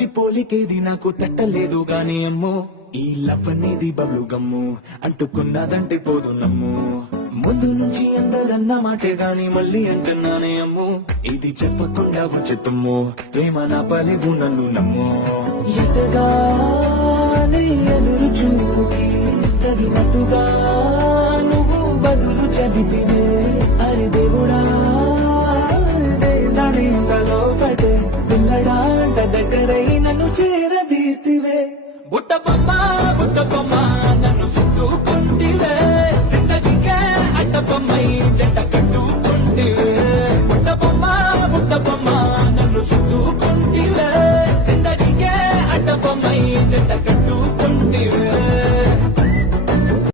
నుంచి పోలికేది నాకు తట్టలేదు గాని అమ్మో ఈ లవ్ అనేది బబ్లు గమ్ము అంటుకున్నదంటే పోదు నమ్ము ముందు నుంచి అందరన్న మాటే గాని మళ్ళీ అంటున్నానే అమ్ము ఇది చెప్పకుండా వచ్చేతుమ్ము ప్రేమ నా పలివు నన్ను నమ్ము ఎటగానే ఎదురు చూపుకి తగినట్టుగా నువ్వు బదులు చెబితివే అరే దేవుడా